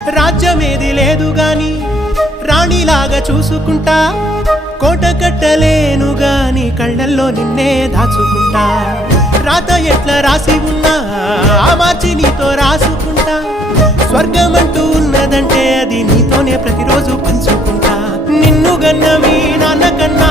రాజ్యమేది లేదు గాని రాణిలాగా చూసుకుంటా, కోట కట్టలేను గాని కళ్ళల్లో నిన్నే దాచుకుంటా. రాత ఎట్లా రాసి ఉన్నా ఆ మార్చి నీతో రాసుకుంటా. స్వర్గమంటూ ఉన్నదంటే అది నీతోనే ప్రతిరోజు పంచుకుంటా. నిన్ను గన్న మీ నాన్న కన్నా